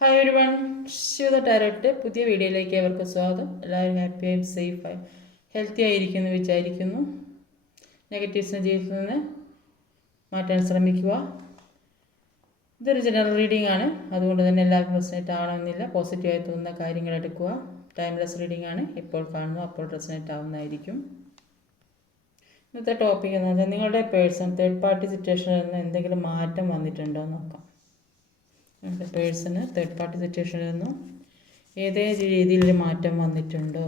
Hi every one, Shiva tarot പുതിയ വീഡിയോയിലേക്ക് അവർക്ക് സ്വാഗതം. എല്ലാവരും ഹാപ്പിയായും സേഫായും ഹെൽത്തി ആയിരിക്കുന്നു വിചാരിക്കുന്നു. നെഗറ്റീവ്സിനെ ജീവിതത്തിൽ നിന്ന് മാറ്റാൻ ശ്രമിക്കുക. ഇതൊരു ജനറൽ റീഡിംഗ് ആണ്, അതുകൊണ്ട് തന്നെ എല്ലാവർക്കും റെസനേറ്റ് ആവണമെന്നില്ല. പോസിറ്റീവായി തോന്നുന്ന കാര്യങ്ങൾ എടുക്കുക. ടൈംലെസ് റീഡിംഗ് ആണ്. എപ്പോൾ കാണുന്നു അപ്പോൾ റെസനേറ്റ് ആവുന്നതായിരിക്കും. ഇന്നത്തെ ടോപ്പിക് എന്ന് പറഞ്ഞാൽ നിങ്ങളുടെ പേഴ്സൺ തേർഡ് പാർട്ടി സിറ്റുവേഷനിൽ നിന്ന് എന്തെങ്കിലും മാറ്റം വന്നിട്ടുണ്ടോ എന്ന് നോക്കാം. നമ്മുടെ പേഴ്സണ് തേർഡ് പാർട്ടി സിറ്റുവേഷനിൽ നിന്നും ഏതേത് രീതിയിൽ മാറ്റം വന്നിട്ടുണ്ടോ?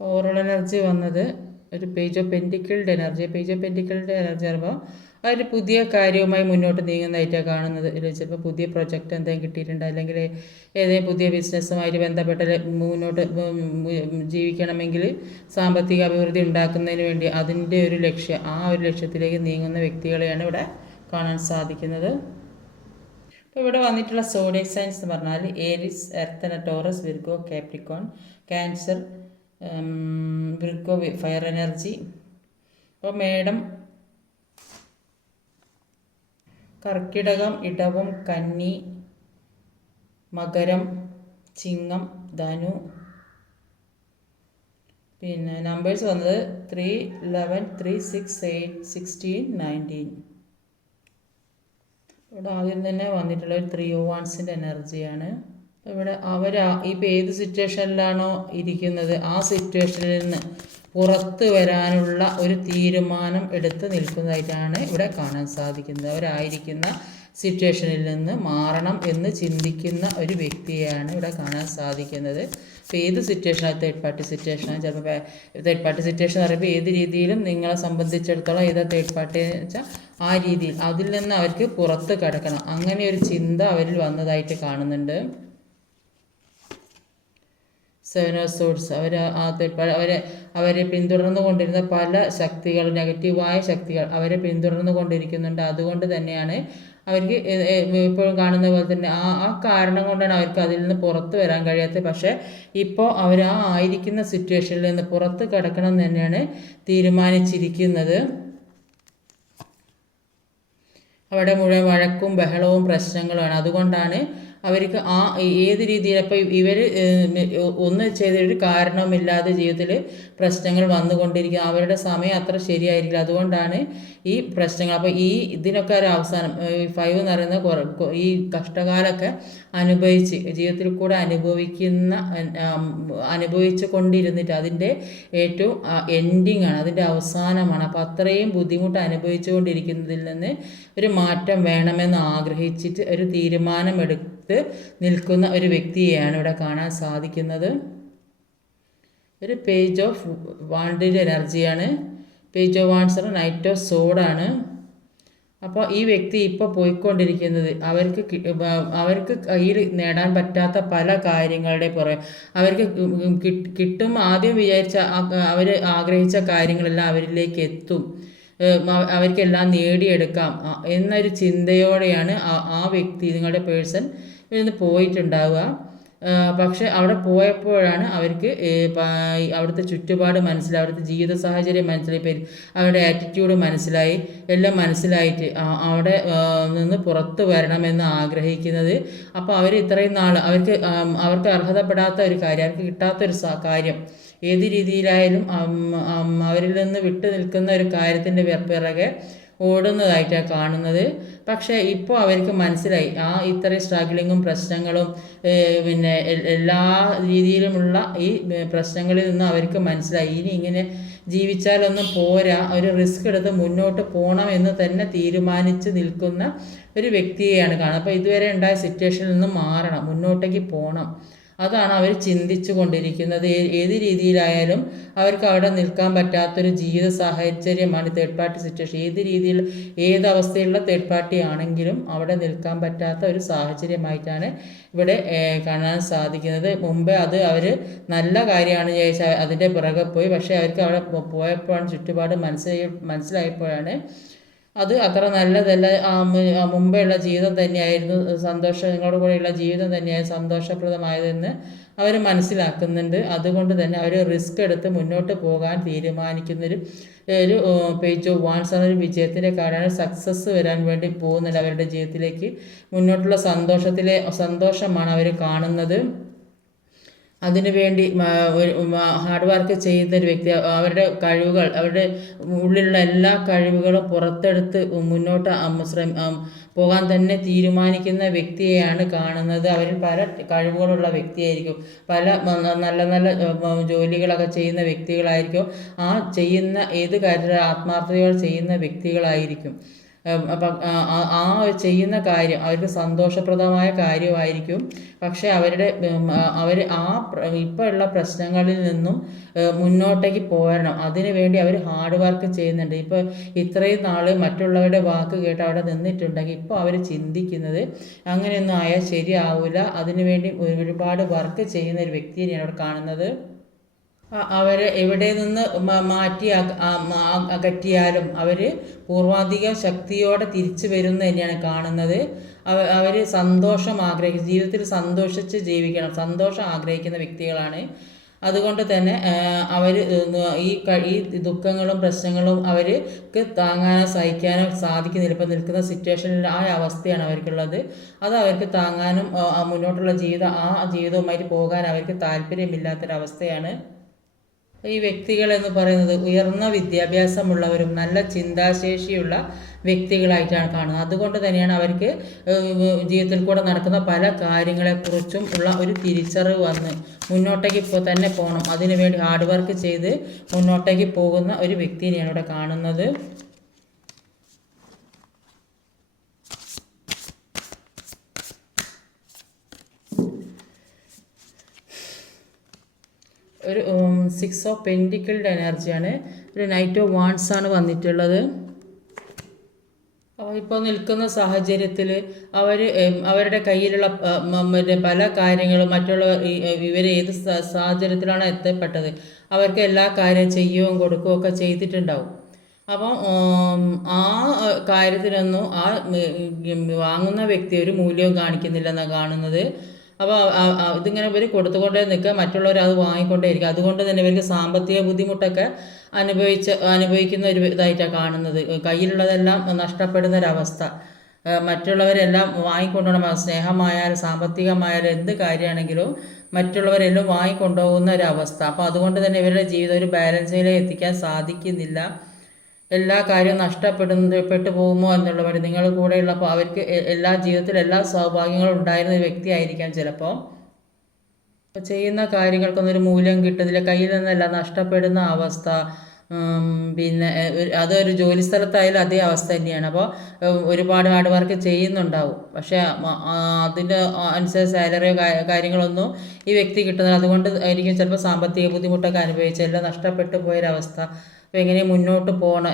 ഓവറോൾ എനർജി വന്നത് ഒരു page of pentacles energy. Page of pentacles energy പറയുമ്പോൾ അവർ പുതിയ കാര്യവുമായി മുന്നോട്ട് നീങ്ങുന്നതായിട്ടാണ് കാണുന്നത്. ചിലപ്പോൾ പുതിയ പ്രൊജക്റ്റ് എന്തെങ്കിലും കിട്ടിയിട്ടുണ്ട്, അല്ലെങ്കിൽ ഏതെങ്കിലും പുതിയ ബിസിനസ്സുമായിട്ട് ബന്ധപ്പെട്ട മുന്നോട്ട് ജീവിക്കണമെങ്കിൽ സാമ്പത്തിക അഭിവൃദ്ധി ഉണ്ടാക്കുന്നതിന് വേണ്ടി അതിൻ്റെ ഒരു ലക്ഷ്യം, ആ ഒരു ലക്ഷ്യത്തിലേക്ക് നീങ്ങുന്ന വ്യക്തികളെയാണ് ഇവിടെ കാണാൻ സാധിക്കുന്നത്. അപ്പോൾ ഇവിടെ വന്നിട്ടുള്ള സോഡിയക് സൈൻസ് എന്ന് പറഞ്ഞാൽ Aries, earth, Taurus, Virgo, Capricorn, Cancer, Virgo fire energy. അപ്പോൾ മേടം, കർക്കിടകം, ഇടവം, കന്നി, മകരം, ചിങ്ങം, ധനു. പിന്നെ നമ്പേഴ്സ് വന്നത് 3, 11, 3, 6, 8, 16, 19. ഇവിടെ ആദ്യം തന്നെ വന്നിട്ടുള്ള ഒരു 3 of Wands എനർജിയാണ്. ഇവിടെ ഇപ്പോൾ ഏത് സിറ്റുവേഷനിലാണോ ഇരിക്കുന്നത് ആ സിറ്റുവേഷനിൽ നിന്ന് പുറത്ത് വരാനുള്ള ഒരു തീരുമാനം എടുത്ത് നിൽക്കുന്നതായിട്ടാണ് ഇവിടെ കാണാൻ സാധിക്കുന്നത്. അവരായിരിക്കുന്ന സിറ്റുവേഷനിൽ നിന്ന് മാറണം എന്ന് ചിന്തിക്കുന്ന ഒരു വ്യക്തിയെയാണ് ഇവിടെ കാണാൻ സാധിക്കുന്നത്. അപ്പോൾ ഏത് സിറ്റുവേഷനാണ് തേർഡ് പാർട്ടി സിറ്റുവേഷനാണ്. ചിലപ്പോൾ തേർഡ് പാർട്ടി സിറ്റുവേഷൻ എന്ന് പറയുമ്പോൾ ഏത് രീതിയിലും നിങ്ങളെ സംബന്ധിച്ചിടത്തോളം ഏതാ തേർഡ് പാർട്ടി എന്ന് വെച്ചാൽ ആ രീതിയിൽ അതിൽ നിന്ന് അവർക്ക് പുറത്ത് കിടക്കണം, അങ്ങനെ ഒരു ചിന്ത അവരിൽ വന്നതായിട്ട് കാണുന്നുണ്ട്. 7 of Swords, അവരെ പിന്തുടർന്നു കൊണ്ടിരുന്ന പല ശക്തികൾ, നെഗറ്റീവായ ശക്തികൾ അവരെ പിന്തുടർന്നു കൊണ്ടിരിക്കുന്നുണ്ട്. അതുകൊണ്ട് തന്നെയാണ് അവർക്ക് ഇപ്പോൾ കാണുന്ന പോലെ തന്നെ ആ കാരണം കൊണ്ടാണ് അവർക്ക് അതിൽ നിന്ന് പുറത്ത് വരാൻ കഴിയാത്തത്. പക്ഷേ ഇപ്പോൾ അവർ ആയിരിക്കുന്ന സിറ്റുവേഷനിൽ നിന്ന് പുറത്ത് കിടക്കണം എന്ന് തന്നെയാണ് തീരുമാനിച്ചിരിക്കുന്നത്. അവിടെ മുഴുവൻ വഴക്കും ബഹളവും പ്രശ്നങ്ങളുമാണ്. അതുകൊണ്ടാണ് അവർക്ക് ഏത് രീതിയിൽ അപ്പോൾ ഇവർ ഒന്ന് ചെയ്തൊരു കാരണവുമില്ലാതെ ജീവിതത്തിൽ പ്രശ്നങ്ങൾ വന്നുകൊണ്ടിരിക്കുക. അവരുടെ സമയം അത്ര ശരിയായിരിക്കില്ല. അതുകൊണ്ടാണ് ഈ പ്രശ്നങ്ങൾ. അപ്പോൾ ഇതിനൊക്കെ ഒരു അവസാനം 5 എന്ന് പറയുന്ന ഈ കഷ്ടകാലമൊക്കെ ജീവിതത്തിൽ കൂടെ അനുഭവിച്ചു കൊണ്ടിരുന്നിട്ട് അതിൻ്റെ ഏറ്റവും എൻഡിങ് ആണ്, അതിൻ്റെ അവസാനമാണ്. അപ്പോൾ അത്രയും ബുദ്ധിമുട്ട് അനുഭവിച്ചു കൊണ്ടിരിക്കുന്നതിൽ നിന്ന് ഒരു മാറ്റം വേണമെന്ന് ആഗ്രഹിച്ചിട്ട് ഒരു തീരുമാനമെടുത്ത് നിൽക്കുന്ന ഒരു വ്യക്തിയെയാണ് ഇവിടെ കാണാൻ സാധിക്കുന്നത്. ഒരു പേജ് ഓഫ് വാണ്ടിൻ്റെ എനർജിയാണ്. Page of wands knight of സോഡാണ്. അപ്പോൾ ഈ വ്യക്തി ഇപ്പോൾ പോയിക്കൊണ്ടിരിക്കുന്നത് അവർക്ക് കയ്യിൽ നേടാൻ പറ്റാത്ത പല കാര്യങ്ങളുടെ പുറമെ അവർക്ക് കിട്ടും. ആദ്യം വിചാരിച്ച അവർ ആഗ്രഹിച്ച കാര്യങ്ങളെല്ലാം അവരിലേക്ക് എത്തും, അവർക്കെല്ലാം നേടിയെടുക്കാം എന്നൊരു ചിന്തയോടെയാണ് ആ വ്യക്തി, നിങ്ങളുടെ പേഴ്സൺ ഇന്ന് പോയിട്ടുണ്ടാവുക. പക്ഷെ അവിടെ പോയപ്പോഴാണ് അവർക്ക് അവിടുത്തെ ചുറ്റുപാട് മനസ്സിലായി, അവിടുത്തെ ജീവിത സാഹചര്യം മനസ്സിലായി, അവരുടെ ആറ്റിറ്റ്യൂഡ് മനസ്സിലായി, എല്ലാം മനസ്സിലായിട്ട് അവിടെ നിന്ന് പുറത്ത് വരണമെന്ന് ആഗ്രഹിക്കുന്നത്. അപ്പോൾ അവർ ഇത്രയും നാൾ അവർക്ക് അർഹതപ്പെടാത്ത ഒരു കാര്യം, അവർക്ക് കിട്ടാത്തൊരു കാര്യം, ഏത് രീതിയിലായാലും അവരിൽ നിന്ന് വിട്ടു നിൽക്കുന്ന ഒരു കാര്യത്തിൻ്റെ പിറകെ ഓടുന്നതായിട്ടാണ് കാണുന്നത്. പക്ഷേ ഇപ്പോൾ അവർക്ക് മനസ്സിലായി ഇത്രയും സ്ട്രഗ്ലിങ്ങും പ്രശ്നങ്ങളും പിന്നെ എല്ലാ രീതിയിലുമുള്ള ഈ പ്രശ്നങ്ങളിൽ നിന്ന് അവർക്ക് മനസ്സിലായി ഇനി ഇങ്ങനെ ജീവിച്ചാലൊന്നും പോരാ, ഒരു റിസ്ക് എടുത്ത് മുന്നോട്ട് പോകണം എന്ന് തന്നെ തീരുമാനിച്ച് നിൽക്കുന്ന ഒരു വ്യക്തിയെയാണ് കാണുന്നത്. അപ്പോൾ ഇതുവരെ ഉണ്ടായ സിറ്റുവേഷനിൽ നിന്ന് മാറണം, മുന്നോട്ടേക്ക് പോകണം, അതാണ് അവർ ചിന്തിച്ചു കൊണ്ടിരിക്കുന്നത്. ഏത് രീതിയിലായാലും അവർക്ക് അവിടെ നിൽക്കാൻ പറ്റാത്തൊരു ജീവിത സാഹചര്യമാണ് തേർഡ് പാർട്ടി സിറ്റുവേഷൻ. ഏത് രീതിയിൽ ഏത് അവസ്ഥയിലുള്ള തേർഡ് പാർട്ടി ആണെങ്കിലും അവിടെ നിൽക്കാൻ പറ്റാത്ത ഒരു സാഹചര്യമായിട്ടാണ് ഇവിടെ കാണാൻ സാധിക്കുന്നത്. മുമ്പേ അത് അവർ നല്ല കാര്യമാണ് ചോദിച്ചാൽ അതിൻ്റെ പുറകെ പോയി. പക്ഷേ അവർക്ക് അവിടെ പോയപ്പോഴാണ് ചുറ്റുപാട് മനസ്സിലായപ്പോഴാണ് അത് അത്ര നല്ലതല്ല. മുമ്പേ ഉള്ള ജീവിതം തന്നെയായിരുന്നു നിങ്ങളോട് കൂടെയുള്ള ജീവിതം തന്നെയായിരുന്നു സന്തോഷപ്രദമായതെന്ന് അവർ മനസ്സിലാക്കുന്നുണ്ട്. അതുകൊണ്ട് തന്നെ അവർ റിസ്ക് എടുത്ത് മുന്നോട്ട് പോകാൻ തീരുമാനിക്കുന്നൊരു പേജ് ഓഫ് വാൻസ് എന്നൊരു വിജയത്തിൻ്റെ കാരണമാണ്. സക്സസ് വരാൻ വേണ്ടി പോകുന്നുണ്ട് അവരുടെ ജീവിതത്തിലേക്ക്. മുന്നോട്ടുള്ള സന്തോഷമാണ് അവർ കാണുന്നത്. അതിനുവേണ്ടി ഹാർഡ് വർക്ക് ചെയ്യുന്നൊരു വ്യക്തി അവരുടെ കഴിവുകൾ, അവരുടെ ഉള്ളിലുള്ള എല്ലാ കഴിവുകളും പുറത്തെടുത്ത് മുന്നോട്ട് പോകാൻ തന്നെ തീരുമാനിക്കുന്ന വ്യക്തിയെയാണ് കാണുന്നത്. അവരിൽ പല കഴിവുകളുള്ള വ്യക്തിയായിരിക്കും. പല നല്ല നല്ല ജോലികളൊക്കെ ചെയ്യുന്ന വ്യക്തികളായിരിക്കും. ആ ചെയ്യുന്ന ഏത് കാര്യത്തിലും ആത്മാർത്ഥതയോടെ ചെയ്യുന്ന വ്യക്തികളായിരിക്കും. അപ്പം ആ ചെയ്യുന്ന കാര്യം അവർക്ക് സന്തോഷപ്രദമായ കാര്യമായിരിക്കും. പക്ഷേ അവർ ഇപ്പോൾ ഉള്ള പ്രശ്നങ്ങളിൽ നിന്നും മുന്നോട്ടേക്ക് പോരണം. അതിനു വേണ്ടി അവർ ഹാർഡ് വർക്ക് ചെയ്യുന്നുണ്ട്. ഇപ്പോൾ ഇത്രയും നാൾ മറ്റുള്ളവരുടെ വാക്ക് കേട്ട് അവിടെ നിന്നിട്ടുണ്ടെങ്കിൽ ഇപ്പോൾ അവർ ചിന്തിക്കുന്നത് അങ്ങനെയൊന്നും ആയാൽ ശരിയാവില്ല. അതിനുവേണ്ടി ഒരുപാട് വർക്ക് ചെയ്യുന്ന ഒരു വ്യക്തിയെയാണ് അവിടെ കാണുന്നത്. അവരെ എവിടെ നിന്ന് മാറ്റി അകറ്റിയാലും അവർ പൂർവാധിക ശക്തിയോടെ തിരിച്ചു വരുന്ന തന്നെയാണ് കാണുന്നത്. അവർ സന്തോഷം ജീവിതത്തിൽ സന്തോഷിച്ച് ജീവിക്കണം, സന്തോഷം ആഗ്രഹിക്കുന്ന വ്യക്തികളാണ്. അതുകൊണ്ട് തന്നെ അവർ ഈ ദുഃഖങ്ങളും പ്രശ്നങ്ങളും അവർക്ക് താങ്ങാനോ സഹിക്കാനോ സാധിക്കുന്നില്ല. ഇപ്പം നിൽക്കുന്ന സിറ്റുവേഷനിൽ ആ അവസ്ഥയാണ് അവർക്കുള്ളത്. അത് അവർക്ക് താങ്ങാനും മുന്നോട്ടുള്ള ജീവിതവുമായിട്ട് പോകാൻ അവർക്ക് താല്പര്യമില്ലാത്തൊരവസ്ഥയാണ്. ഈ വ്യക്തികൾ എന്ന് പറയുന്നത് ഉയർന്ന വിദ്യാഭ്യാസമുള്ളവരും നല്ല ചിന്താശേഷിയുള്ള വ്യക്തികളായിട്ടാണ് കാണുന്നത്. അതുകൊണ്ട് തന്നെയാണ് അവർക്ക് ജീവിതത്തിൽ കൂടെ നടക്കുന്ന പല കാര്യങ്ങളെക്കുറിച്ചും ഉള്ള ഒരു തിരിച്ചറിവ് വന്ന് മുന്നോട്ടേക്ക് ഇപ്പോൾ തന്നെ പോകണം, അതിനുവേണ്ടി ഹാർഡ് വർക്ക് ചെയ്ത് മുന്നോട്ടേക്ക് പോകുന്ന ഒരു വ്യക്തിയെയാണ് ഇവിടെ കാണുന്നത്. ഒരു 6 ഓഫ് പെൻറ്റിക്കിൾഡ് എനർജിയാണ്. ഒരു നൈറ്റ് ഓഫ് വാൺസ് ആണ് വന്നിട്ടുള്ളത്. ഇപ്പോൾ നിൽക്കുന്ന സാഹചര്യത്തിൽ അവരുടെ കയ്യിലുള്ള പല കാര്യങ്ങളും ഇവർ ഏത് സാഹചര്യത്തിലാണ് എത്തപ്പെട്ടത് അവർക്ക് എല്ലാ കാര്യം ചെയ്യുകയും കൊടുക്കുകയും ഒക്കെ ചെയ്തിട്ടുണ്ടാവും. അപ്പം ആ കാര്യത്തിനൊന്നും വാങ്ങുന്ന വ്യക്തി ഒരു മൂല്യവും കാണിക്കുന്നില്ലെന്നാണ് കാണുന്നത്. അപ്പോൾ ഇതിങ്ങനെ ഇവർ കൊടുത്തുകൊണ്ടേ നിൽക്കുക, മറ്റുള്ളവർ അത് വാങ്ങിക്കൊണ്ടേ ഇരിക്കുക. അതുകൊണ്ട് തന്നെ ഇവർക്ക് സാമ്പത്തിക ബുദ്ധിമുട്ടൊക്കെ അനുഭവിക്കുന്ന ഒരു ഇതായിട്ടാണ് കാണുന്നത്. കയ്യിലുള്ളതെല്ലാം നഷ്ടപ്പെടുന്നൊരവസ്ഥ, മറ്റുള്ളവരെല്ലാം വാങ്ങിക്കൊണ്ടുപോകണം. സ്നേഹമായാലും സാമ്പത്തികമായാലും എന്ത് കാര്യമാണെങ്കിലും മറ്റുള്ളവരെല്ലാം വാങ്ങിക്കൊണ്ടുപോകുന്ന ഒരവസ്ഥ. അപ്പോൾ അതുകൊണ്ട് തന്നെ ഇവരുടെ ജീവിതം ഒരു ബാലൻസിലേക്ക് എത്തിക്കാൻ സാധിക്കുന്നില്ല. എല്ലാ കാര്യവും നഷ്ടപ്പെട്ടു പോകുമോ എന്നുള്ളവർ നിങ്ങൾ കൂടെയുള്ളപ്പോൾ അവർക്ക് എല്ലാ ജീവിതത്തിൽ എല്ലാ സൗഭാഗ്യങ്ങളും ഉണ്ടായിരുന്ന ഒരു വ്യക്തിയായിരിക്കാം ചിലപ്പോൾ. ചെയ്യുന്ന കാര്യങ്ങൾക്കൊന്നൊരു മൂല്യം കിട്ടുന്നില്ല, കയ്യിൽ നിന്നെല്ലാം നഷ്ടപ്പെടുന്ന അവസ്ഥ. പിന്നെ അതൊരു ജോലി സ്ഥലത്തായാലും അതേ അവസ്ഥ തന്നെയാണ്. അപ്പോൾ ഒരുപാട് ഹാർഡ് വർക്ക് ചെയ്യുന്നുണ്ടാവും, പക്ഷേ അതിൻ്റെ അനുസരിച്ച് സാലറിയോ കാര്യങ്ങളൊന്നും ഈ വ്യക്തി കിട്ടുന്നില്ല. അതുകൊണ്ട് ആയിരിക്കും ചിലപ്പോൾ സാമ്പത്തിക ബുദ്ധിമുട്ടൊക്കെ അനുഭവിച്ച് എല്ലാം നഷ്ടപ്പെട്ടു പോയൊരവസ്ഥ. അപ്പോൾ എങ്ങനെ മുന്നോട്ട് പോകണം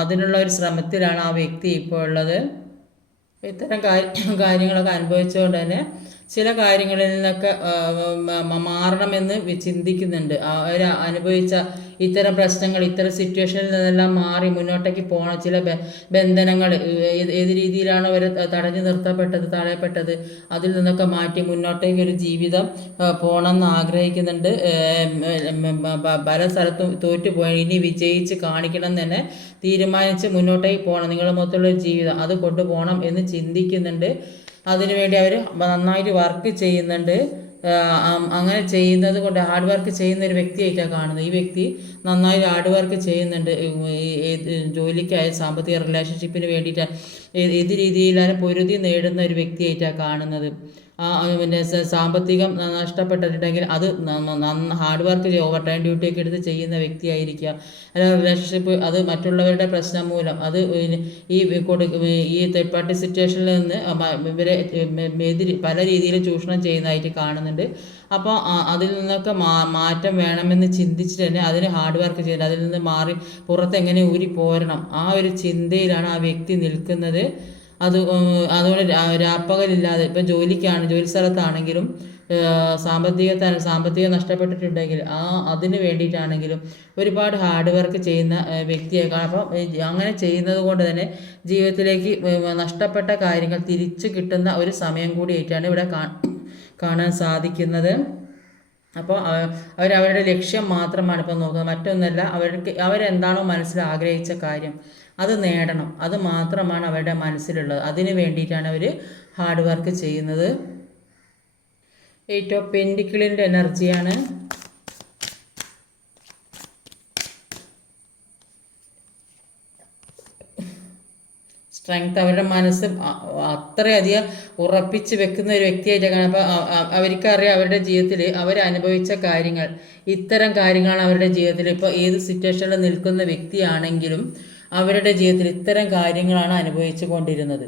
അതിനുള്ള ഒരു ശ്രമത്തിലാണ് ആ വ്യക്തി ഇപ്പോൾ ഉള്ളത്. ഇത്തരം കാര്യങ്ങളൊക്കെ അനുഭവിച്ചുകൊണ്ട് തന്നെ ചില കാര്യങ്ങളിൽ നിന്നൊക്കെ മാറണമെന്ന് ചിന്തിക്കുന്നുണ്ട്. അവർ അനുഭവിച്ച ഇത്തരം പ്രശ്നങ്ങൾ, ഇത്തരം സിറ്റുവേഷനിൽ നിന്നെല്ലാം മാറി മുന്നോട്ടേക്ക് പോകണം. ചില ബന്ധനങ്ങൾ ഏത് രീതിയിലാണോ അവർ തടയപ്പെട്ടത് അതിൽ നിന്നൊക്കെ മാറ്റി മുന്നോട്ടേക്ക് ഒരു ജീവിതം പോകണമെന്ന് ആഗ്രഹിക്കുന്നുണ്ട്. പല സ്ഥലത്തും തോറ്റുപോയി, ഇനി വിജയിച്ച് കാണിക്കണം എന്ന് തന്നെ തീരുമാനിച്ച് മുന്നോട്ടേക്ക് പോകണം. നിങ്ങളുടെ മൊത്തമുള്ളൊരു ജീവിതം അത് കൊണ്ടുപോകണം എന്ന് ചിന്തിക്കുന്നുണ്ട്. അതിനുവേണ്ടി അവർ നന്നായിട്ട് വർക്ക് ചെയ്യുന്നുണ്ട്. അങ്ങനെ ചെയ്യുന്നത് കൊണ്ട് ഹാർഡ് വർക്ക് ചെയ്യുന്ന ഒരു വ്യക്തിയായിട്ടാണ് കാണുന്നത്. ഈ വ്യക്തി നന്നായി ഹാർഡ് വർക്ക് ചെയ്യുന്നുണ്ട്. ജോലിക്കായ സാമ്പത്തിക റിലേഷൻഷിപ്പിന് വേണ്ടിയിട്ട് ഏത് രീതിയിലാണ് പൊരുതി നേടുന്ന ഒരു വ്യക്തിയായിട്ടാണ് കാണുന്നത്. പിന്നെ സാമ്പത്തികം നഷ്ടപ്പെട്ടിട്ടുണ്ടെങ്കിൽ അത് ഹാർഡ് വർക്ക് ഓവർ ടൈം ഡ്യൂട്ടിയൊക്കെ എടുത്ത് ചെയ്യുന്ന വ്യക്തിയായിരിക്കുക. അല്ലെങ്കിൽ റിലേഷൻഷിപ്പ് അത് മറ്റുള്ളവരുടെ പ്രശ്നം മൂലം അത് ഈ ഈ തേർഡ് പാർട്ടി സിറ്റുവേഷനിൽ നിന്ന് ഇവരെ പല രീതിയിൽ ചൂഷണം ചെയ്യുന്നതായിട്ട് കാണുന്നുണ്ട്. അപ്പോൾ അതിൽ നിന്നൊക്കെ മാറ്റം വേണമെന്ന് ചിന്തിച്ചിട്ട് തന്നെ അതിന് ഹാർഡ് വർക്ക് ചെയ്യണം. അതിൽ നിന്ന് മാറി പുറത്ത് എങ്ങനെ ഊരി പോരണം ആ ഒരു ചിന്തയിലാണ് ആ വ്യക്തി നിൽക്കുന്നത്. അതുകൊണ്ട് രാപ്പകലില്ലാതെ ഇപ്പം ജോലി സ്ഥലത്താണെങ്കിലും സാമ്പത്തികം നഷ്ടപ്പെട്ടിട്ടുണ്ടെങ്കിൽ അതിന് വേണ്ടിയിട്ടാണെങ്കിലും ഒരുപാട് ഹാർഡ് വർക്ക് ചെയ്യുന്ന വ്യക്തിയേക്കാണ്. അപ്പം അങ്ങനെ ചെയ്യുന്നത് കൊണ്ട് തന്നെ ജീവിതത്തിലേക്ക് നഷ്ടപ്പെട്ട കാര്യങ്ങൾ തിരിച്ചു കിട്ടുന്ന ഒരു സമയം കൂടിയായിട്ടാണ് ഇവിടെ കാണാൻ സാധിക്കുന്നത്. അപ്പോൾ അവരവരുടെ ലക്ഷ്യം മാത്രമാണ് ഇപ്പം നോക്കുന്നത്, മറ്റൊന്നല്ല. അവരെന്താണോ മനസ്സിൽ ആഗ്രഹിച്ച കാര്യം അത് നേടണം, അത് മാത്രമാണ് അവരുടെ മനസ്സിലുള്ളത്. അതിന് വേണ്ടിയിട്ടാണ് അവർ ഹാർഡ് വർക്ക് ചെയ്യുന്നത്. 8 ഓഫ് പെൻറ്റിക്കിളിൻ്റെ എനർജിയാണ്. സ്ട്രെങ്ത്, അവരുടെ മനസ്സ് അത്രയധികം ഉറപ്പിച്ച് വെക്കുന്ന ഒരു വ്യക്തിയായിട്ടാണ്. അപ്പോൾ അവർക്കറിയാം അവരുടെ ജീവിതത്തിൽ അവരനുഭവിച്ച കാര്യങ്ങൾ, ഇത്തരം കാര്യങ്ങളാണ് അവരുടെ ജീവിതത്തിൽ. ഇപ്പോൾ ഏത് സിറ്റുവേഷനിൽ നിൽക്കുന്ന വ്യക്തിയാണെങ്കിലും അവരുടെ ജീവിതത്തിൽ ഇത്തരം കാര്യങ്ങളാണ് അനുഭവിച്ചു കൊണ്ടിരുന്നത്.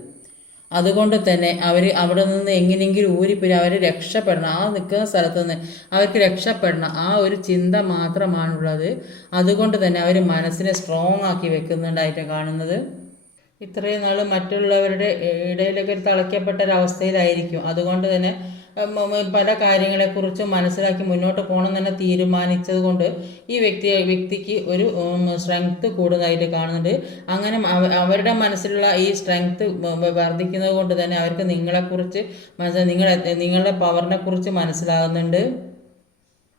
അതുകൊണ്ട് തന്നെ അവർ അവിടെ നിന്ന് എങ്ങനെയെങ്കിലും ഊരിപ്പോയി അവർ രക്ഷപ്പെടണം. നിൽക്കുന്ന സ്ഥലത്ത് നിന്ന് അവർക്ക് രക്ഷപ്പെടണം, ആ ഒരു ചിന്ത മാത്രമാണുള്ളത്. അതുകൊണ്ട് തന്നെ അവർ മനസ്സിനെ സ്ട്രോങ് ആക്കി വെക്കുന്നുണ്ടായിട്ട് കാണുന്നത്. ഇത്രയും നാൾ മറ്റുള്ളവരുടെ ഇടയിലൊക്കെ തളയ്ക്കപ്പെട്ട ഒരവസ്ഥയിലായിരിക്കും. അതുകൊണ്ട് തന്നെ പല കാര്യങ്ങളെക്കുറിച്ചും മനസ്സിലാക്കി മുന്നോട്ട് പോകണം തന്നെ തീരുമാനിച്ചത് കൊണ്ട് ഈ വ്യക്തിക്ക് ഒരു സ്ട്രെങ്ത്ത് കൂടുതലായിട്ട് കാണുന്നുണ്ട്. അങ്ങനെ അവരുടെ മനസ്സിലുള്ള ഈ സ്ട്രെങ്ത്ത് വർദ്ധിക്കുന്നത് കൊണ്ട് തന്നെ അവർക്ക് നിങ്ങളെക്കുറിച്ച് നിങ്ങളുടെ പവറിനെ കുറിച്ച് മനസ്സിലാകുന്നുണ്ട്.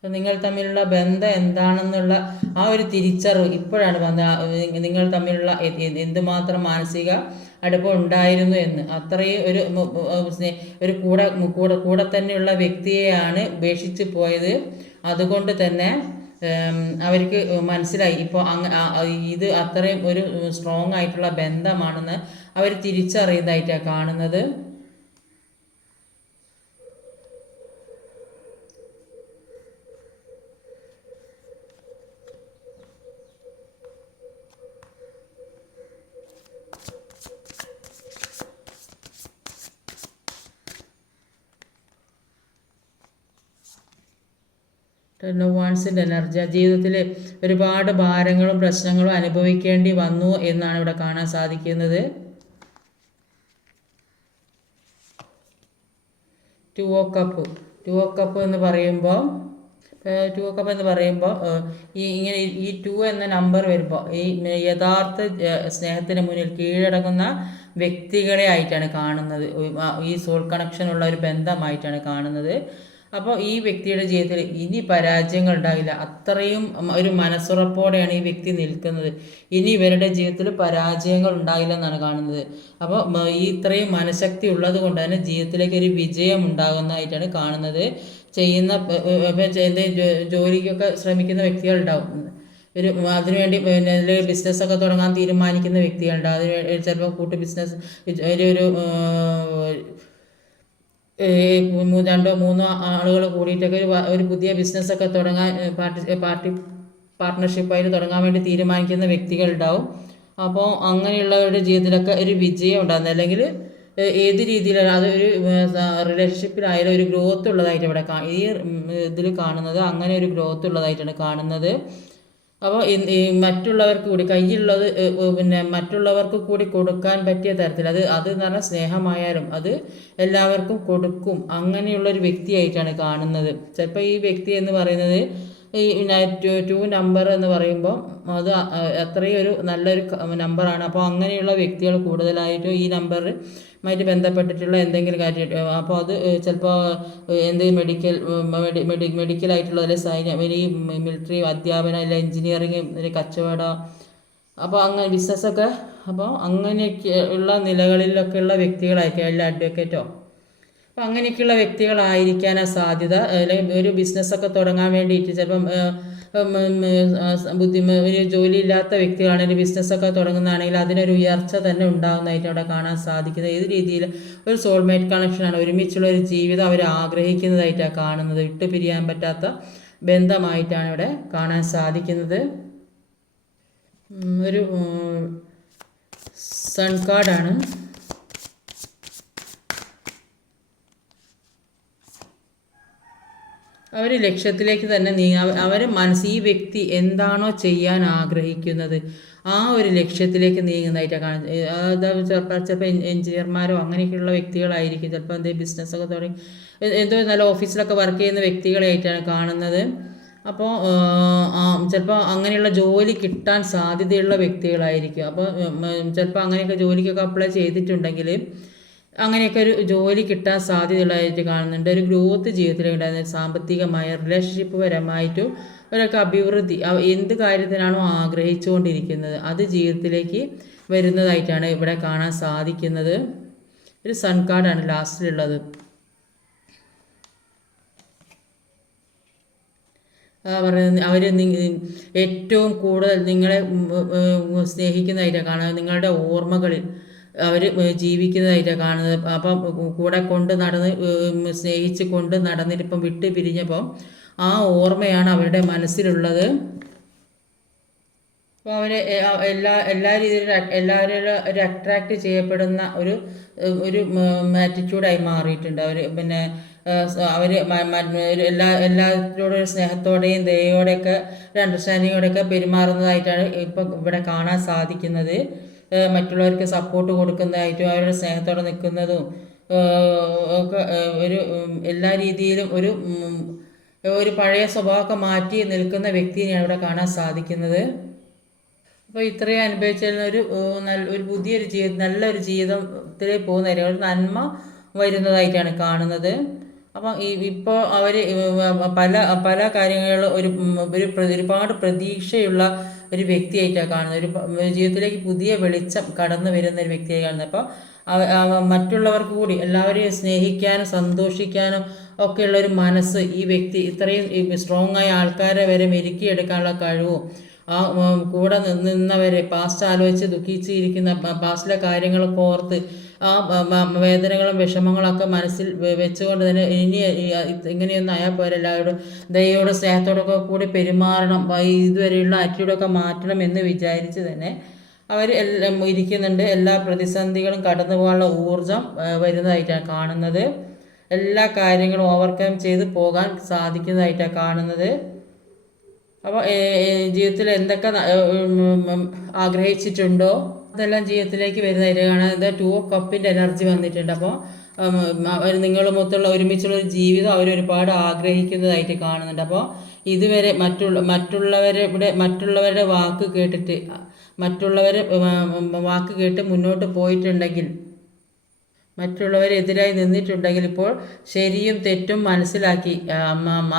നിങ്ങൾ തമ്മിലുള്ള ബന്ധം എന്താണെന്നുള്ള ആ ഒരു തിരിച്ചറിവ് ഇപ്പോഴാണ് വന്നത്. നിങ്ങൾ തമ്മിലുള്ള എന്തുമാത്രം മാനസിക അടുപ്പം ഉണ്ടായിരുന്നു എന്ന്. അത്രയും ഒരു കൂടെ തന്നെയുള്ള വ്യക്തിയെയാണ് ഉപേക്ഷിച്ച് പോയത്. അതുകൊണ്ട് തന്നെ അവർക്ക് മനസ്സിലായി ഇപ്പോൾ ഇത് അത്രയും ഒരു സ്ട്രോങ് ആയിട്ടുള്ള ബന്ധമാണെന്ന് അവർ തിരിച്ചറിയുന്നതായിട്ടാണ് കാണുന്നത്. വാൻസിൻ്റെ എനർജി, ജീവിതത്തിൽ ഒരുപാട് ഭാരങ്ങളും പ്രശ്നങ്ങളും അനുഭവിക്കേണ്ടി വന്നു എന്നാണ് ഇവിടെ കാണാൻ സാധിക്കുന്നത്. 2 ഓഫ് കപ്പ് എന്ന് പറയുമ്പോൾ ഇങ്ങനെ ഈ 2 എന്ന നമ്പർ വരുമ്പോൾ ഈ യഥാർത്ഥ സ്നേഹത്തിന് മുന്നിൽ കീഴടങ്ങുന്ന വ്യക്തികളെ ആയിട്ടാണ് കാണുന്നത്. ഈ സോൾ കണക്ഷനുള്ള ഒരു ബന്ധമായിട്ടാണ് കാണുന്നത്. അപ്പോൾ ഈ വ്യക്തിയുടെ ജീവിതത്തിൽ ഇനി പരാജയങ്ങൾ ഉണ്ടാകില്ല, അത്രയും ഒരു മനസ്സുറപ്പോടെയാണ് ഈ വ്യക്തി നിൽക്കുന്നത്. ഇനി ഇവരുടെ ജീവിതത്തിൽ പരാജയങ്ങൾ ഉണ്ടാകില്ല എന്നാണ് കാണുന്നത്. അപ്പോൾ ഈ ഇത്രയും മനഃശക്തി ഉള്ളത് കൊണ്ട് തന്നെ ജീവിതത്തിലേക്ക് ഒരു വിജയം ഉണ്ടാകുന്നതായിട്ടാണ് കാണുന്നത്. ജോലിക്കൊക്കെ ശ്രമിക്കുന്ന വ്യക്തികളുണ്ടാവും, അതിനുവേണ്ടി ബിസിനസ്സൊക്കെ തുടങ്ങാൻ തീരുമാനിക്കുന്ന വ്യക്തികളുണ്ടാവും. അതിന് ചിലപ്പോൾ കൂട്ട് ബിസിനസ് ഒരു 2-3 ആളുകൾ കൂടിയിട്ടൊക്കെ ഒരു പുതിയ ബിസിനസ്സൊക്കെ തുടങ്ങാൻ പാർട്ട്ണർഷിപ്പായിട്ട് തുടങ്ങാൻ വേണ്ടി തീരുമാനിക്കുന്ന വ്യക്തികളുണ്ടാവും. അപ്പോൾ അങ്ങനെയുള്ളവരുടെ ജീവിതത്തിലൊക്കെ ഒരു വിജയം ഉണ്ടാകുന്നത്, അല്ലെങ്കിൽ ഏത് രീതിയിലാണ് അതൊരു റിലേഷൻഷിപ്പിലായാലും ഒരു ഗ്രോത്ത് ഉള്ളതായിട്ട് ഇവിടെ ഈ ഇതിൽ കാണുന്നത്. അങ്ങനെ ഒരു ഗ്രോത്ത് ഉള്ളതായിട്ടാണ് കാണുന്നത്. അപ്പോൾ മറ്റുള്ളവർക്ക് കൂടി കയ്യിലുള്ളത് മറ്റുള്ളവർക്ക് കൂടി കൊടുക്കാൻ പറ്റിയ തരത്തിൽ അത് എന്ന് പറഞ്ഞാൽ സ്നേഹമായാലും അത് എല്ലാവർക്കും കൊടുക്കും. അങ്ങനെയുള്ളൊരു വ്യക്തിയായിട്ടാണ് കാണുന്നത്. ചിലപ്പോൾ ഈ വ്യക്തി എന്ന് പറയുന്നത് ഈ 2 നമ്പർ എന്ന് പറയുമ്പോൾ അത് അത്രയും ഒരു നല്ലൊരു നമ്പറാണ്. അപ്പോൾ അങ്ങനെയുള്ള വ്യക്തികൾ കൂടുതലായിട്ടും ഈ നമ്പറുമായിട്ട് ബന്ധപ്പെട്ടിട്ടുള്ള എന്തെങ്കിലും കാര്യം, അപ്പോൾ അത് ചിലപ്പോൾ എന്തെങ്കിലും മെഡിക്കലായിട്ടുള്ള സൈന്യം, ഈ മിലിറ്ററി, അധ്യാപനം, അല്ല എൻജിനീയറിങ്, കച്ചവടം, അപ്പോൾ അങ്ങനെ ബിസിനസ്സൊക്കെ, അപ്പോൾ അങ്ങനെയൊക്കെ ഉള്ള നിലകളിലൊക്കെയുള്ള വ്യക്തികളായിരിക്കും, അല്ല അഡ്വക്കേറ്റോ, അപ്പോൾ അങ്ങനെയൊക്കെയുള്ള വ്യക്തികളായിരിക്കാനാണ് സാധ്യത. അല്ലെങ്കിൽ ഒരു ബിസിനസ്സൊക്കെ തുടങ്ങാൻ വേണ്ടിയിട്ട് ചിലപ്പം ഒരു ജോലിയില്ലാത്ത വ്യക്തികളാണെങ്കിൽ ബിസിനസ്സൊക്കെ തുടങ്ങുന്നതാണെങ്കിൽ അതിനൊരു ഉയർച്ച തന്നെ ഉണ്ടാകുന്നതായിട്ട് അവിടെ കാണാൻ സാധിക്കുന്നത്. ഏത് രീതിയിൽ ഒരു സോൾമേറ്റ് കണക്ഷനാണ്, ഒരുമിച്ചുള്ള ഒരു ജീവിതം അവർ ആഗ്രഹിക്കുന്നതായിട്ടാണ് കാണുന്നത്. വിട്ടുപിരിയാൻ പറ്റാത്ത ബന്ധമായിട്ടാണ് ഇവിടെ കാണാൻ സാധിക്കുന്നത്. ഒരു സൺ കാർഡാണ്. അവർ ലക്ഷ്യത്തിലേക്ക് തന്നെ അവർ ഈ വ്യക്തി എന്താണോ ചെയ്യാൻ ആഗ്രഹിക്കുന്നത് ആ ഒരു ലക്ഷ്യത്തിലേക്ക് നീങ്ങുന്നതായിട്ടാണ് കാണുന്നത്. ചിലപ്പോൾ എഞ്ചിനീയർമാരോ അങ്ങനെയൊക്കെയുള്ള വ്യക്തികളായിരിക്കും, ചിലപ്പോൾ എന്തെങ്കിലും ബിസിനസ്സൊക്കെ തുടങ്ങി എന്തോ നല്ല ഓഫീസിലൊക്കെ വർക്ക് ചെയ്യുന്ന വ്യക്തികളായിട്ടാണ് കാണുന്നത്. അപ്പോൾ ചിലപ്പോൾ അങ്ങനെയുള്ള ജോലി കിട്ടാൻ സാധ്യതയുള്ള വ്യക്തികളായിരിക്കും. അപ്പോൾ ചിലപ്പോൾ അങ്ങനെയൊക്കെ ജോലിക്കൊക്കെ അപ്ലൈ ചെയ്തിട്ടുണ്ടെങ്കിൽ അങ്ങനെയൊക്കെ ഒരു ജോലി കിട്ടാൻ സാധ്യതയുള്ളതായിട്ട് കാണുന്നുണ്ട്. ഒരു ഗ്രോത്ത് ജീവിതത്തിലുണ്ടായിരുന്നത് സാമ്പത്തികമായ റിലേഷൻഷിപ്പ് പരമായിട്ടും ഒരൊക്കെ അഭിവൃദ്ധി എന്ത് കാര്യത്തിനാണോ ആഗ്രഹിച്ചുകൊണ്ടിരിക്കുന്നത് അത് ജീവിതത്തിലേക്ക് വരുന്നതായിട്ടാണ് ഇവിടെ കാണാൻ സാധിക്കുന്നത്. ഒരു സൺ കാർഡാണ് ലാസ്റ്റിലുള്ളത്. അവർ ഏറ്റവും കൂടുതൽ നിങ്ങളെ സ്നേഹിക്കുന്നതായിട്ടാണ് കാണുന്നത്. നിങ്ങളുടെ ഓർമ്മകളിൽ അവർ ജീവിക്കുന്നതായിട്ടാണ് കാണുന്നത്. അപ്പം കൂടെ കൊണ്ട് നടന്ന് സ്നേഹിച്ച് കൊണ്ട് നടന്നിട്ടിപ്പം വിട്ട് പിരിഞ്ഞപ്പോൾ ആ ഓർമ്മയാണ് അവരുടെ മനസ്സിലുള്ളത്. അപ്പോൾ അവരെ എല്ലാ രീതിയിലും എല്ലാവരും ഒരു അട്രാക്റ്റ് ചെയ്യപ്പെടുന്ന ഒരു ആറ്റിറ്റ്യൂഡായി മാറിയിട്ടുണ്ട് അവർ. പിന്നെ അവർ എല്ലാവരോടും സ്നേഹത്തോടെയും ദയോടെയൊക്കെ ഒരു അണ്ടർസ്റ്റാൻഡിങ്ങോടെയൊക്കെ പെരുമാറുന്നതായിട്ടാണ് ഇപ്പം ഇവിടെ കാണാൻ സാധിക്കുന്നത്. മറ്റുള്ളവർക്ക് സപ്പോർട്ട് കൊടുക്കുന്നതായിട്ടും അവരുടെ സ്നേഹത്തോടെ നിൽക്കുന്നതും ഒക്കെ ഒരു എല്ലാ രീതിയിലും ഒരു പഴയ സ്വഭാവമൊക്കെ മാറ്റി നിൽക്കുന്ന വ്യക്തിയെയാണ് ഇവിടെ കാണാൻ സാധിക്കുന്നത്. അപ്പോൾ ഇത്രയും അനുഭവിച്ചിരുന്ന ഒരു പുതിയൊരു ജീവിതം, നല്ലൊരു ജീവിതത്തിൽ പോകുന്നതായിരിക്കും, ഒരു നന്മ വരുന്നതായിട്ടാണ് കാണുന്നത്. അപ്പം ഇപ്പോൾ അവർ പല കാര്യങ്ങളും ഒരുപാട് പ്രതീക്ഷയുള്ള ഒരു വ്യക്തിയായിട്ടാണ് കാണുന്നത്. ജീവിതത്തിലേക്ക് പുതിയ വെളിച്ചം കടന്നു വരുന്ന ഒരു വ്യക്തിയായി കാണുന്നത്. അപ്പോൾ മറ്റുള്ളവർക്ക് കൂടി എല്ലാവരെയും സ്നേഹിക്കാനും സന്തോഷിക്കാനും ഒക്കെയുള്ള ഒരു മനസ്സ് ഈ വ്യക്തി, ഇത്രയും സ്ട്രോങ് ആയ ആൾക്കാരെ വരെ മെരുക്കിയെടുക്കാനുള്ള കഴിവും കൂടെ നിന്നവരെ പാസ്റ്റ് ആലോചിച്ച് ദുഃഖിച്ചിരിക്കുന്ന പാസ്റ്റിലെ കാര്യങ്ങളൊക്കെ ഓർത്ത് ആ വേദനകളും വിഷമങ്ങളൊക്കെ മനസ്സിൽ വെച്ചുകൊണ്ട് തന്നെ ഇനി ഇങ്ങനെയൊന്നും ആയാൽ പോരെ, എല്ലാവരോടും ദയോടും സ്നേഹത്തോടൊക്കെ കൂടി പെരുമാറണം, ഇതുവരെയുള്ള ആറ്റിറ്റ്യൂഡൊക്കെ മാറ്റണം എന്ന് വിചാരിച്ച് തന്നെ അവർ എല്ലാം ഇരിക്കുന്നുണ്ട്. എല്ലാ പ്രതിസന്ധികളും കടന്നു പോകാനുള്ള ഊർജം വരുന്നതായിട്ടാണ് കാണുന്നത്. എല്ലാ കാര്യങ്ങളും ഓവർകം ചെയ്ത് പോകാൻ സാധിക്കുന്നതായിട്ടാണ് കാണുന്നത്. അപ്പോൾ ജീവിതത്തിൽ എന്തൊക്കെ ആഗ്രഹിച്ചിട്ടുണ്ടോ അതെല്ലാം ജീവിതത്തിലേക്ക് വരുന്നതായിട്ട് കാണാൻ. ഇത് 2 ഓഫ് കപ്പിൻ്റെ എനർജി വന്നിട്ടുണ്ട്. അപ്പോൾ നിങ്ങൾ മൊത്തമുള്ള ഒരുമിച്ചുള്ള ഒരു ജീവിതം അവരൊരുപാട് ആഗ്രഹിക്കുന്നതായിട്ട് കാണുന്നുണ്ട്. അപ്പോൾ ഇതുവരെ മറ്റുള്ളവരുടെ വാക്ക് കേട്ടിട്ട് വാക്ക് കേട്ട് മുന്നോട്ട് പോയിട്ടുണ്ടെങ്കിൽ, മറ്റുള്ളവരെതിരായി നിന്നിട്ടുണ്ടെങ്കിൽ ഇപ്പോൾ ശരിയും തെറ്റും മനസ്സിലാക്കി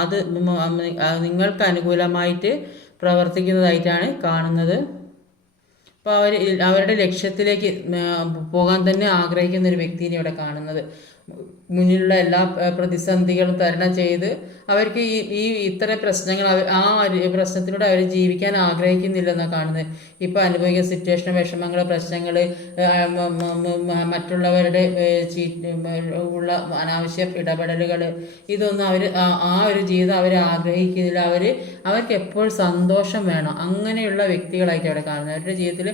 അത് നിങ്ങൾക്ക് അനുകൂലമായിട്ട് പ്രവർത്തിക്കുന്നതായിട്ടാണ് കാണുന്നത്. അപ്പോൾ അവരുടെ ലക്ഷ്യത്തിലേക്ക് പോകാൻ തന്നെ ആഗ്രഹിക്കുന്ന ഒരു വ്യക്തിനെ ഇവിടെ കാണുന്നത്. മുന്നിലുള്ള എല്ലാ പ്രതിസന്ധികളും തരണം ചെയ്ത് അവർക്ക് ഈ ഇത്തരം പ്രശ്നങ്ങൾ ആ പ്രശ്നത്തിലൂടെ അവർ ജീവിക്കാൻ ആഗ്രഹിക്കുന്നില്ലെന്നാണ് കാണുന്നത്. ഇപ്പോൾ അനുഭവിക്കുന്ന സിറ്റുവേഷൻ, വിഷമങ്ങൾ, പ്രശ്നങ്ങൾ, മറ്റുള്ളവരുടെ ഉള്ള അനാവശ്യ ഇടപെടലുകൾ, ഇതൊന്നും ആ ഒരു ജീവിതം അവർ ആഗ്രഹിക്കുന്നില്ല. അവർക്ക് എപ്പോഴും സന്തോഷം വേണം. അങ്ങനെയുള്ള വ്യക്തികളായിട്ട് അവിടെ കാണുന്നത്. അവരുടെ ജീവിതത്തിൽ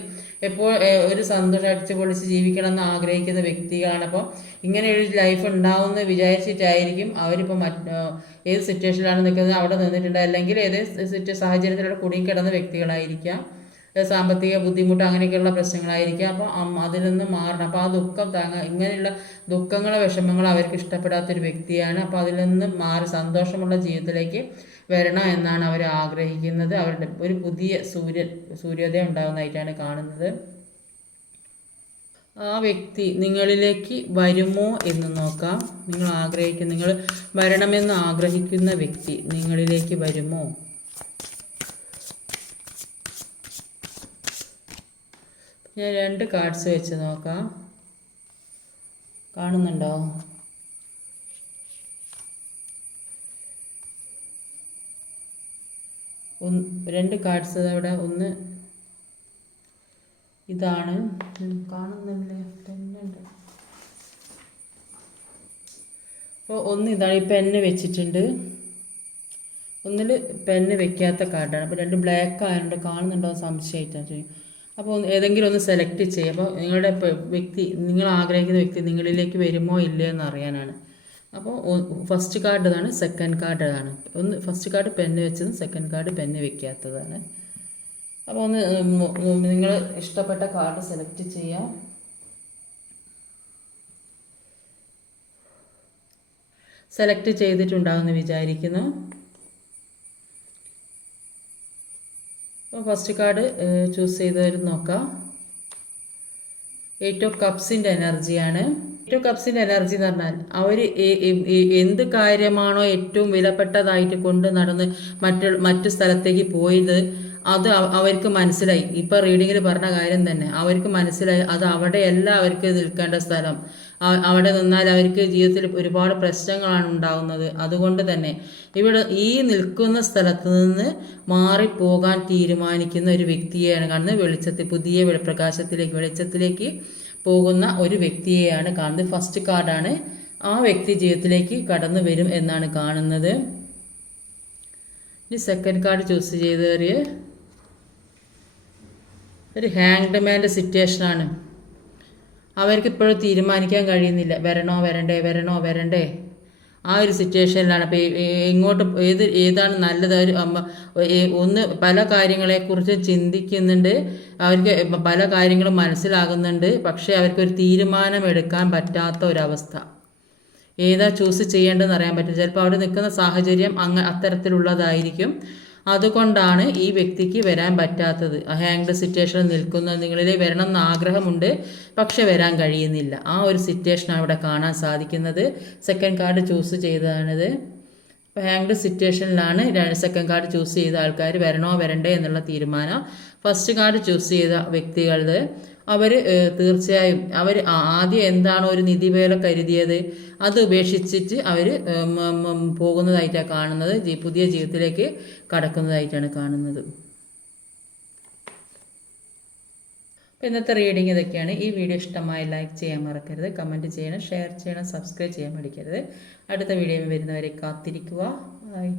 എപ്പോൾ ഒരു സന്തോഷം അടിച്ചു പൊളിച്ച് ജീവിക്കണം എന്ന് ആഗ്രഹിക്കുന്ന വ്യക്തികളാണ്. അപ്പോൾ ഇങ്ങനെ ഒരു ലൈഫ് ഉണ്ടാവുമെന്ന് വിചാരിച്ചിട്ടായിരിക്കും അവരിപ്പോൾ ഏത് സിറ്റുവേഷനിലാണ് നിൽക്കുന്നത് അവിടെ നിന്നിട്ടുണ്ട്, അല്ലെങ്കിൽ ഏത് സാഹചര്യത്തിലൂടെ കുടുങ്ങിക്കിടന്ന വ്യക്തികളായിരിക്കാം, സാമ്പത്തിക ബുദ്ധിമുട്ട് അങ്ങനെയൊക്കെയുള്ള പ്രശ്നങ്ങളായിരിക്കാം. അപ്പോൾ അതിൽ നിന്ന് മാറണം. അപ്പോൾ ആ ദുഃഖം ഇങ്ങനെയുള്ള ദുഃഖങ്ങളോ വിഷമങ്ങളോ അവർക്ക് ഇഷ്ടപ്പെടാത്തൊരു വ്യക്തിയാണ്. അപ്പോൾ അതിൽ നിന്ന് മാറി സന്തോഷമുള്ള ജീവിതത്തിലേക്ക് വരണം എന്നാണ് അവർ ആഗ്രഹിക്കുന്നത്. അവരുടെ ഒരു പുതിയ സൂര്യോദയം ഉണ്ടാകുന്നതായിട്ടാണ് കാണുന്നത്. ആ വ്യക്തി നിങ്ങളിലേക്ക് വരുമോ എന്ന് നോക്കാം. നിങ്ങൾ വരണമെന്ന് ആഗ്രഹിക്കുന്ന വ്യക്തി നിങ്ങളിലേക്ക് വരുമോ? ഞാൻ 2 കാർഡ്സ് വെച്ച് നോക്കാം. കാണുന്നുണ്ടോ? രണ്ട് കാർഡ്സ് അവിടെ. ഒന്ന് ഇതാണ്, കാണുന്നില്ലേ, പെന്നുണ്ട്. അപ്പോൾ ഒന്ന് ഇതാണ്, ഈ പെന്ന് വെച്ചിട്ടുണ്ട്. ഒന്നിൽ പെന്ന് വെക്കാത്ത കാർഡാണ്. അപ്പോൾ രണ്ട് ബ്ലാക്ക് ആയതുകൊണ്ട് കാണുന്നുണ്ടോ സംശയമായിട്ടാണ് ചെയ്യും. അപ്പോൾ ഏതെങ്കിലും ഒന്ന് സെലക്ട് ചെയ്യുക. അപ്പോൾ നിങ്ങളുടെ വ്യക്തി, നിങ്ങൾ ആഗ്രഹിക്കുന്ന വ്യക്തി നിങ്ങളിലേക്ക് വരുമോ ഇല്ലയോ എന്ന് അറിയാനാണ്. അപ്പോൾ ഫസ്റ്റ് കാർഡ് ഇതാണ്, സെക്കൻഡ് കാർഡ് അതാണ്. ഒന്ന് ഫസ്റ്റ് കാർഡ് പെന്ന് വെച്ചതും സെക്കൻഡ് കാർഡ് പെന്ന് വെക്കാത്തതാണ്. അപ്പോൾ ഒന്ന് നിങ്ങൾ ഇഷ്ടപ്പെട്ട കാർഡ് സെലക്ട് ചെയ്യാം. സെലക്ട് ചെയ്തിട്ടുണ്ടാകുമെന്ന് വിചാരിക്കുന്നു. അപ്പോൾ ഫസ്റ്റ് കാർഡ് ചൂസ് ചെയ്തവർ നോക്കാം. 8 ഓഫ് കപ്സിൻ്റെ എനർജിയാണ്. 8 ഓഫ് കപ്സിൻ്റെ എനർജി എന്ന് പറഞ്ഞാൽ അവർ എന്ത് കാര്യമാണോ ഏറ്റവും വിലപ്പെട്ടതായിട്ട് കൊണ്ട് നടന്ന് മറ്റു സ്ഥലത്തേക്ക് പോയത്, അത് അവർക്ക് മനസ്സിലായി. ഇപ്പോൾ റീഡിങ്ങിൽ പറഞ്ഞ കാര്യം തന്നെ അവർക്ക് മനസ്സിലായി. അത് അവിടെയല്ല അവർക്ക് നിൽക്കേണ്ട സ്ഥലം. അവിടെ നിന്നാൽ അവർക്ക് ജീവിതത്തിൽ ഒരുപാട് പ്രശ്നങ്ങളാണ് ഉണ്ടാകുന്നത്. അതുകൊണ്ട് തന്നെ ഇവിടെ ഈ നിൽക്കുന്ന സ്ഥലത്ത് നിന്ന് മാറിപ്പോകാൻ തീരുമാനിക്കുന്ന ഒരു വ്യക്തിയെയാണ് കാണുന്നത്. പുതിയ വെളിച്ചത്തിലേക്ക് പോകുന്ന ഒരു വ്യക്തിയെയാണ് കാണുന്നത്. ഫസ്റ്റ് കാർഡാണ്. ആ വ്യക്തി ജീവിതത്തിലേക്ക് കടന്നു വരും എന്നാണ് കാണുന്നത്. ഇനി സെക്കൻഡ് കാർഡ് ചൂസ് ചെയ്തവർ ഒരു ഹാങ്ഡ് മാൻ്റെ സിറ്റുവേഷനാണ്. അവർക്ക് ഇപ്പോഴും തീരുമാനിക്കാൻ കഴിയുന്നില്ല, വരണോ വരണ്ടേ ആ ഒരു സിറ്റുവേഷനിലാണ്. അപ്പോൾ ഇങ്ങോട്ട് ഏതാണ് നല്ലത്, ഒന്ന് പല കാര്യങ്ങളെക്കുറിച്ച് ചിന്തിക്കുന്നുണ്ട്. അവർക്ക് പല കാര്യങ്ങളും മനസ്സിലാകുന്നുണ്ട്. പക്ഷേ അവർക്കൊരു തീരുമാനമെടുക്കാൻ പറ്റാത്ത ഒരവസ്ഥ. ഏതാ ചൂസ് ചെയ്യേണ്ടതെന്ന് അറിയാൻ പറ്റും. ചിലപ്പോൾ അവിടെ നിൽക്കുന്ന സാഹചര്യം അത്തരത്തിലുള്ളതായിരിക്കും. അതുകൊണ്ടാണ് ഈ വ്യക്തിക്ക് വരാൻ പറ്റാത്തത്. ഹാങ്ഡ് സിറ്റുവേഷനിൽ നിൽക്കുന്ന നിങ്ങളിലെ വരണം എന്ന് ആഗ്രഹമുണ്ട്, പക്ഷെ വരാൻ കഴിയുന്നില്ല. ആ ഒരു സിറ്റുവേഷനാണ് ഇവിടെ കാണാൻ സാധിക്കുന്നത്. സെക്കൻഡ് കാർഡ് ചൂസ് ചെയ്തതാണിത്. അപ്പോൾ ഹാങ്ഡ് സിറ്റുവേഷനിലാണ് സെക്കൻഡ് കാർഡ് ചൂസ് ചെയ്ത ആൾക്കാർ വരണോ വരണ്ടേ എന്നുള്ള തീരുമാനം. ഫസ്റ്റ് കാർഡ് ചൂസ് ചെയ്ത വ്യക്തികളുടെ അവർ തീർച്ചയായും അവർ ആദ്യം എന്താണോ ഒരു നിധി പോലെ കരുതിയത് അത് ഉപേക്ഷിച്ചിട്ട് അവർ പോകുന്നതായിട്ടാണ് കാണുന്നത്. പുതിയ ജീവിതത്തിലേക്ക് കടക്കുന്നതായിട്ടാണ് കാണുന്നത്. അപ്പോൾ ഇന്നത്തെ റീഡിങ് ഇതൊക്കെയാണ്. ഈ വീഡിയോ ഇഷ്ടമായി ലൈക്ക് ചെയ്യാൻ മറക്കരുത്, കമൻറ്റ് ചെയ്യണം, ഷെയർ ചെയ്യണം, സബ്സ്ക്രൈബ് ചെയ്യാൻ മടിക്കരുത്. അടുത്ത വീഡിയോയിൽ വരുന്നവരെ കാത്തിരിക്കുക. ബൈ.